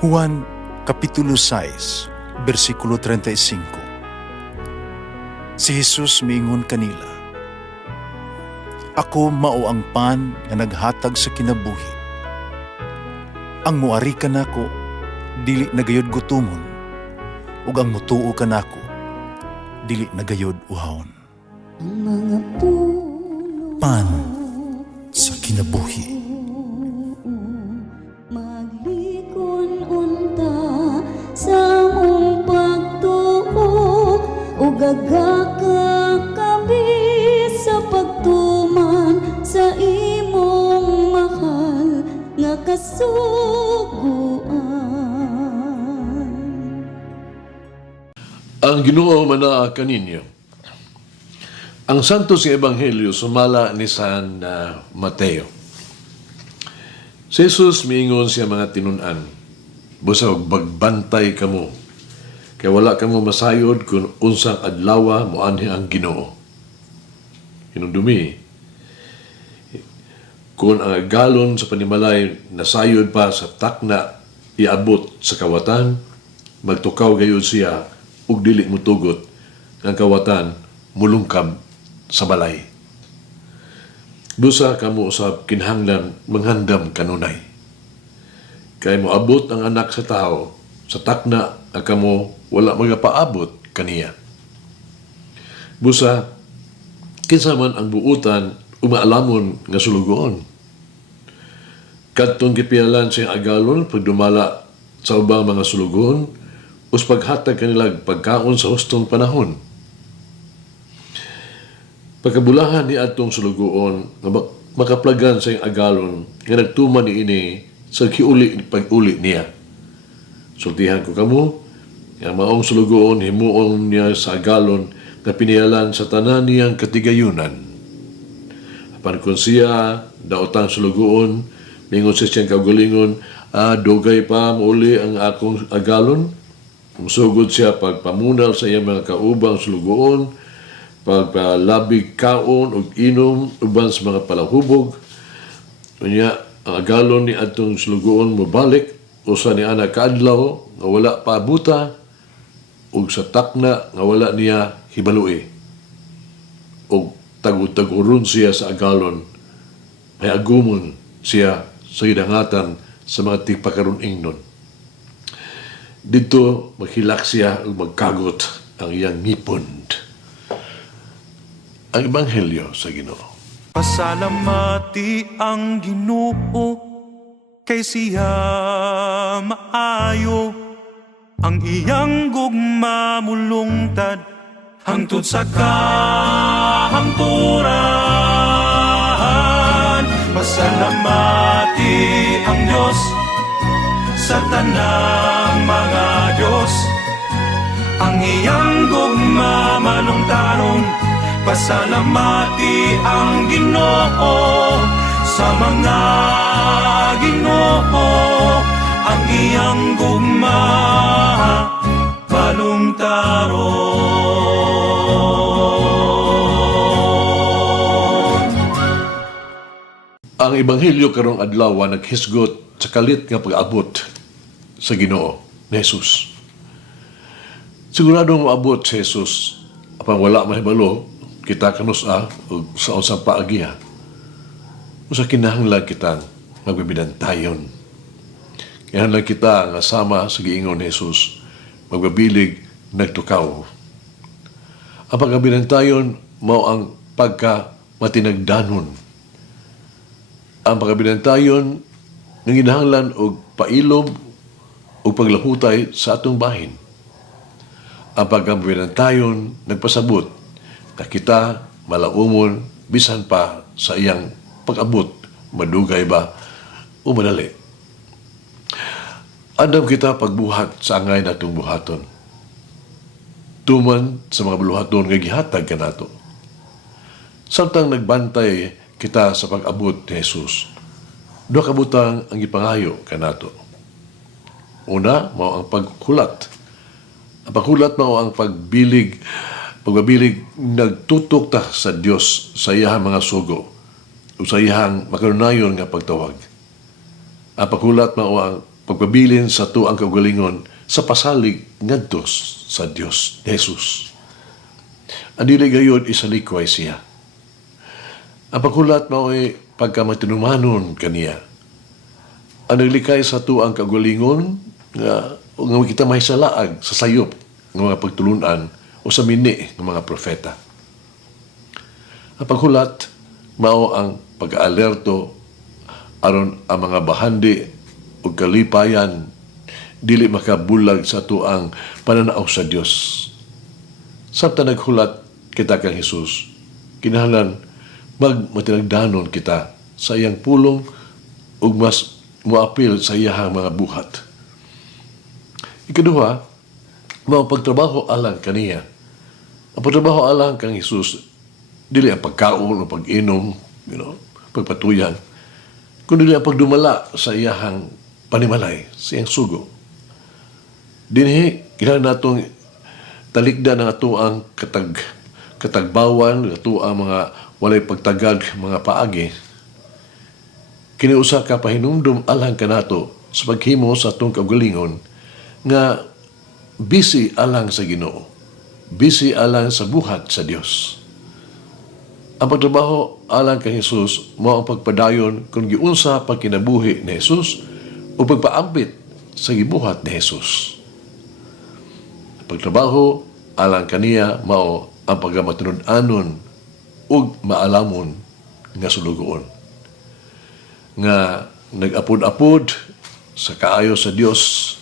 Juan Kapitulo 6, versikulo 35. Si Jesus miingon kanila, "Ako mao ang pan nga naghatag sa kinabuhi. Ang muari kanako dili nagayod gutomon, ug ang mutuo kanako dili nagayod uhawon." Ang mga puno Pan sa kinabuhi. maglikon unta sa mong pagtuo ug gagaka kami sa pagtuman sa imong mahal nga kasuguan. Ang Ginoo manaa kaninyo. Ang Santos nga Ebanghelyo sumala ni San Mateo. Si Jesus miingon siya mga tinun-an, busa og bagbantay kamo, kay wala kamo masayod kung unsang adlaw moanhi ang Ginoo. Hinumdumi, kung ang agalon sa panimalay nasayod pa sa takna iabot sa kawatan, magtukaw gayud siya ug dili mutugot ang kawatan mulungkab sa balay. Busa kamo usab kinahanglan manghandam kanunay. Kay moabot ang anak sa tao sa takna ang kamo wala magapaabot kaniya. Busa kinsa man ang buutan umaalamon nga sulugoon. Kadtong gipialan siyang agalon pagdumala sa ubang mga sulugoon us paghatag kanilang pagkaon sa hustong panahon. Pagkabulahan ni atong sulugoon nga makaplagan sa iyang agalon nga nagtuman ni ini sa kiuli pag-uli niya. Sultihan ko kamo nga maong sulugoon himuon niya sa agalon nga pinialan sa tanan niyang katigayunan. Apan kung siya daotang sulugoon mingon sa siyang kaugalingon, dugay pa mauli ang akong agalon. Musugod siya pagpamunal sa iyang mga kaubang sulugoon, pagpalabig kaon ug inom uban sa mga palahubog. Unya ang agalon ni atong sulugoon mobalik usa ni ana kaadlaw nga wala pa buta ug sa takna nga wala niya hibalui. Ug tagud-taguron siya sa agalon ay agumon siya sa gidangatan sa mga tigpakaron ingnon. Dito maghilak siya ug magkagot ang iyang ngipon. Ang Ebanghelyo sa Ginoo. Pasalamati ang Ginoo kay siya maayo, ang iyang gugma mulungtad hangtod sa kahangturan. Pasalamati ang Diyos sa tanang mga Diyos, ang iyang gugma malungtaron. Pasalamati ang Ginoo sa mga Ginoo, ang iyang gugma malungtaron. Ang Ebanghelyo karong adlaw naghisgot sa kalit nga pag-abot sa Ginoo ni Jesus. Siguradong maabot si Jesus apang wala mahibalo kita kanusa o sa unsang paagiha. Usa kinahanglan kitang magbibidantayon. Kinahanglan kita nga sama sa giingon ni Jesus magbabilig nagtukaw. Ang pagbidantayon mao ang pagka matinagdanon. Ang pagbidantayon ng kinahanglan og pailob o paglahutay sa atong bahin. Ang pagbidantayon nagpasabot na kita malaumon bisan pa sa iyang pag-abot, madugay ba o madali. Andam kita pagbuhat sa angay natong buhaton. Tuman sa mga buhaton nga gihatag kanato. Samtang nagbantay kita sa pag-abot ni Jesus, duha ka butang ang gipangayo kanato. Una, mao ang paghulat. Ang paghulat mao ang pagbilig nagtutok ta sa Dios sa iyang mga sugo o sa iyang makanunayon nga pagtawag. Ang paghulat mao ang pagpabilin sa tuang kaugalingon sa pasalig ngadto sa Dios Jesus. Ang dili gayud isalikway siya. Ang paghulat mao'y pagkamatinumanon kaniya. Ang naglikay sa tuang kaugalingon nga kita mahisalaag sa sayop ng mga pagtulunan o sa mini ng mga propeta. Ang paghulat mao ang pag-aalerto aron ang mga bahandi o kalipayan dili makabulag sa tuang pananaw sa Dios. Samtang naghulat kita kang Hesus, kinahanglan matinagdanon kita sa iyang pulong ug mas muapil sa iyahang mga buhat. Ikaduha, mao pagtrabaho alang kaniya. Ang pagtrabaho alang kang Hesus dili ang pagkaon o pag-inom, pagpatuyan, kundi ang pagdumala sa iyahang panimalay, sa iyang sugo. Dinhi, kailangan natong talikda ng ato ang katagbawan, ato ang mga walay pagtagag, mga paagi. Kiniusa ka pahinumdum alang ka nato sa paghimo sa atong kaugalingon nga busy alang sa Ginoo, busy alang sa buhat sa Dios. Ang pagtrabaho alang kay Jesus mao ang pagpadayon kung giunsa pagkinabuhi ni Jesus o pagpaampit sa gibuhat ni Jesus. Ang pagtrabaho alang kaniya mao ang pagmatinud-anon ug maalamon nga sulugoon. Nga nag-apod-apod sa kaayo sa Dios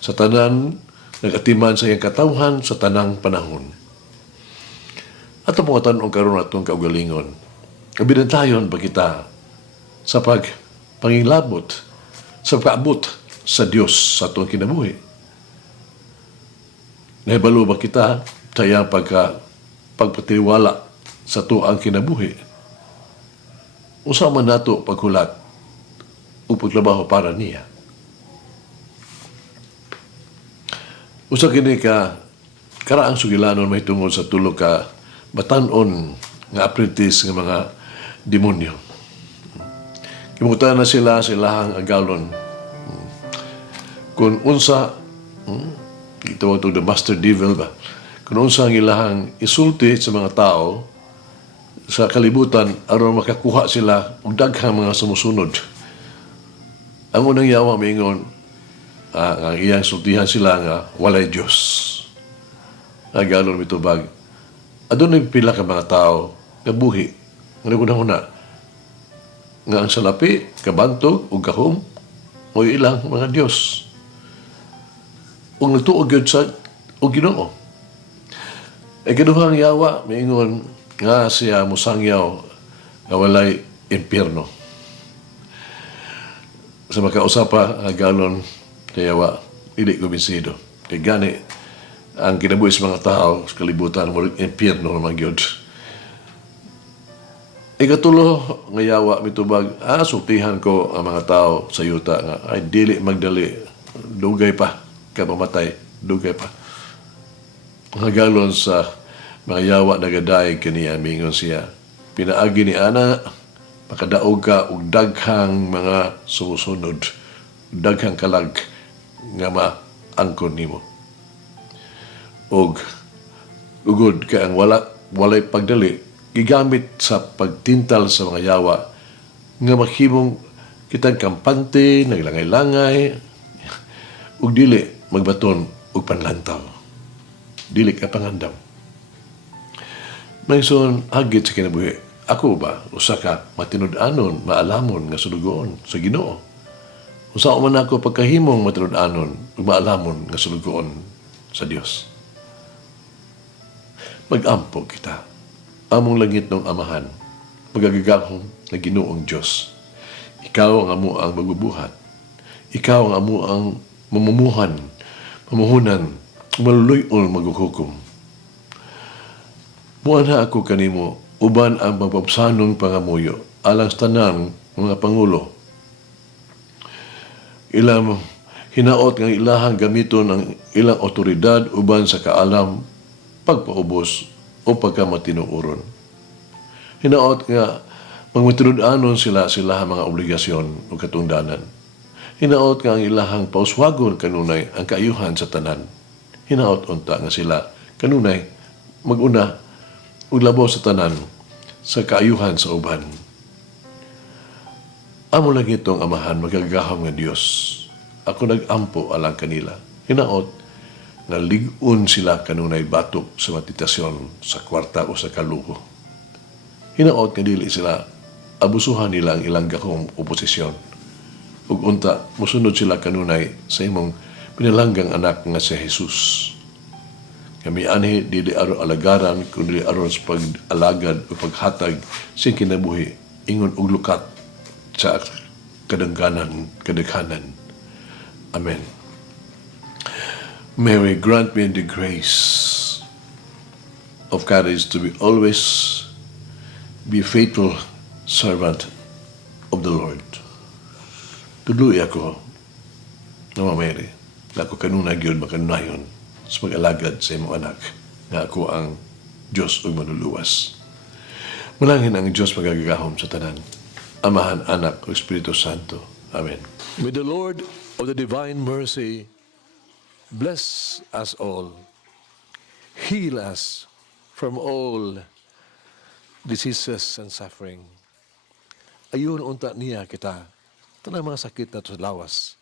sa tanan, nag-atiman sa iyang katawhan sa tanang panahon. At ang mga tanong karon atong kaugalingon, kabinantayon ba kita sa pangingilabot, sa pagkaabot sa Dios sa atong kinabuhi? Nahibalo ba kita sa iyang pagpatiwala sa tuang kinabuhi? Usa man nato paghulat o pagtrabaho para niya. Usa kini ka karaang sugilanon may tungod sa tulo ka batan-on nga apprentice nga mga demonyo. Kimutan na silahang agalon. Kung unsa, itawag ito the master devil ba? Kung unsa ang ilahang isulti sa mga tao sa kalibutan aron makakuha sila og daghang mga sumusunod. Ang unang yawa mingon ang iyang sultihan sila nga walay Diyos. Agalon mitubag. Adunay pila ka mga tao nga buhi nga naguna-una nga ang salapi, kabantog ug kahom o ilang mga Dios. Ug nagtuog gyud sa og Ginoo. Ay kaduhang yawa miingon nga siya musangyaw nga walay impyerno. Sa makausapa agalon kayawa dili kumbinsido. Kay gani ang kinabuhi sa mga tao sa kalibutan mo impyerno naman gyud. Ikatulo nga yawa mitubag, sultihan ko ang mga tao sa yuta nga ay dili magdali, dugay pa ka mamatay, dugay pa. Hagalon sa mga yawa nagadaig kaniya mingon siya, pinaagi ni ana makadaog ka og daghang mga sumusunod, daghang kalag nga maangkon nimo. Og ugod kay ang walay pagdali gigamit sa pagtintal sa mga yawa nga maghimong kitang kampante, naglangay-langay ug dili magbaton og panlantaw. Dili ka pangandam. Mayson hagit sa kinabuhi. Ako ba usa ka matinud-anon, maalamon nga sulugoon sa Ginoo? Usa man ako pagkahimong matinud-anon ug maalamon nga sulugoon sa Dios. Mag-ampo kita. Among langit ng Amahan, magagagahong na Ginoong Diyos. Ikaw ang amo ang magbubuhat. Ikaw ang amo ang mamuhunan, maluluyon maghuhukom. Muana ako kanimo, uban ang pagpapsanong pangamuyo, alang sa tanang mga pangulo. Ilang hinaot ng ilahang gamiton ng ilang otoridad uban sa kaalam, pagpaubos o pagkamatinuuron. Hinaot nga magmatinud-anon sila mga obligasyon o katungdanan. Hinaot nga ang ilahang pauswagon kanunay ang kaayuhan sa tanan. Hinaot unta nga sila kanunay maguna ug labaw sa tanan sa kaayuhan sa uban. Amo lang itong amahan magagahom nga Dios. Ako nag-ampo alang kanila. Hinaot nga lig-on sila kanunay batok sa meditasyon sa kwarta o sa kaluho. Hinaot nga dili sila abusuhan nila ang ilang gahong oposisyon. Ug unta mosunod sila kanunay sa imong pinalanggang anak nga si Jesus. Kami anhi dili aron alagaran kundi aron sa pag-alagad o paghatag sing kinabuhi ingon og lukat sa kadaghanan. Amen. May grant me the grace of courage to be always be faithful servant of the Lord. Tudloy ako na mamere na ako kanunay yun makanunayon sa pag-alagad sa imong anak na ako ang Diyos ug manuluwas. Malangin ang Diyos magagahom sa tanan. Amahan, Anak, o Espiritu Santo. Amen. May the Lord of the divine mercy bless us all, heal us from all diseases and suffering. Ayun unta niya kita, tanang mga sakit na to sa lawas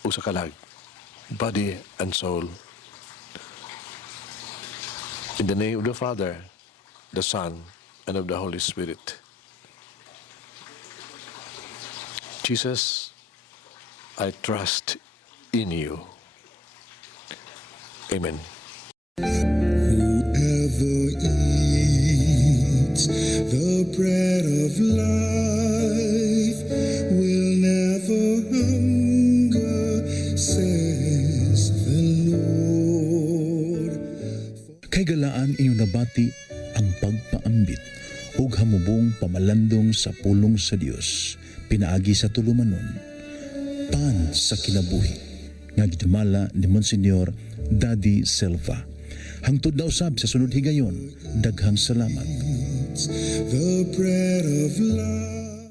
o sa kalag, body and soul. In the name of the Father, the Son, and of the Holy Spirit. Jesus, I trust in you. Amen. Whoever eats the bread of life will never hunger, says the Lord. Kay galaan inyong nabati ang pagpaambit ug hamubong pamalandong sa pulong sa Dios pinaagi sa tulumanon pan sa kinabuhi nga gidumala ni Monsignor Daddy Silva. Hangtod na usab sa sunod higayon, daghang salamat. The bread of life.